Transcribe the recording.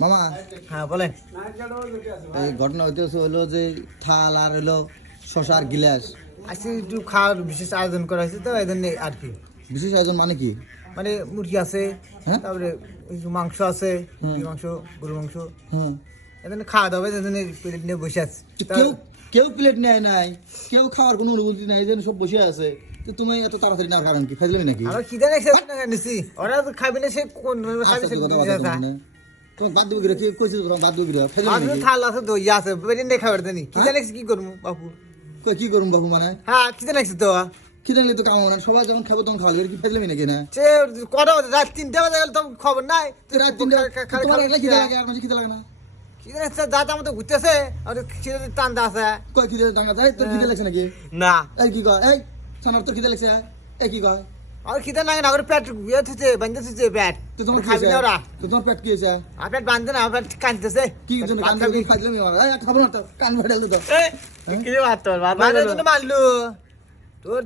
মামা হ্যাঁ বলেন। এই ঘটনা হইতেছে হলো যে থাল আর হলো শশা আর গিলাস। আজকে একটু খাওয়ার বিশেষ আয়োজন করা হয়েছে তো এই জন্য আর কি। বিশেষ আয়োজন মানে কি? মানে মুরগি আছে, হ্যাঁ? তারপরে একটু মাংস আছে, মুরগি মাংস, গরু মাংস, হুম। এই জন্য খাওয়া দাওয়া এই জন্য প্লেট নিয়ে বসে আছে। কেউ কেউ প্লেট নেয় নাই, কেউ খাওয়ার কোনো অনুভূতি নাই, এই জন্য সব বসে আছে। তো তুমি এত তাড়াতাড়ি নেওয়ার কারণ কি? ফাইজলামি নাকি? আমার খিদে লাগছে নিছি, ওরা তো খাবে না, সে কোন খাবে সে কথা বাদ দাও না। তোমার বাদ দেবো কিরা? কি কইছিস তোমার বাদ দেবো কিরা? ফাইজলামি আমার নাকি? থাল আছে তো ইয়া আছে, বেরিয়ে নিয়ে খাবার দেনি। খিদে লাগছে কি করবো বাপু? কই কি করুম বাবু মানে? হ্যাঁ খিদে লাগছে তো। কি দেখলি তো কাম না, সবাই যখন খাবো তখন খাওয়ালে কি ফাইজলামি নাকি না? সে কটা বাজে? রাত 3টা বাজে গেল তো খবর নাই। রাত 3টা তোমার একলা খিদে লাগে আর মানে খিদে লাগে না? খিদে লাগছে, দাঁত আমার তো ঘুরতেছে, আর খিদে টানতে আছে। কই খিদে টাঙ্গা যায়? তোর খিদে লাগছে নাকি? না এই কি কয়? এই সানার তোর খিদে লাগছে? এই কি কয়? আর খিদে লাগে না, আমার পেট ইয়ে থুছে, বান্ধে থুছে পেট। তো তোমার খাবি না ওরা? তো তোমার পেট কি হয়েছে? আর পেট বান্ধে না, পেট কাঁদতেছে। কি জন্য কান ফাইজলামি আমার? এই খাবো না তো, কান ফাটাল তো। কি বাত তোর? মারলো।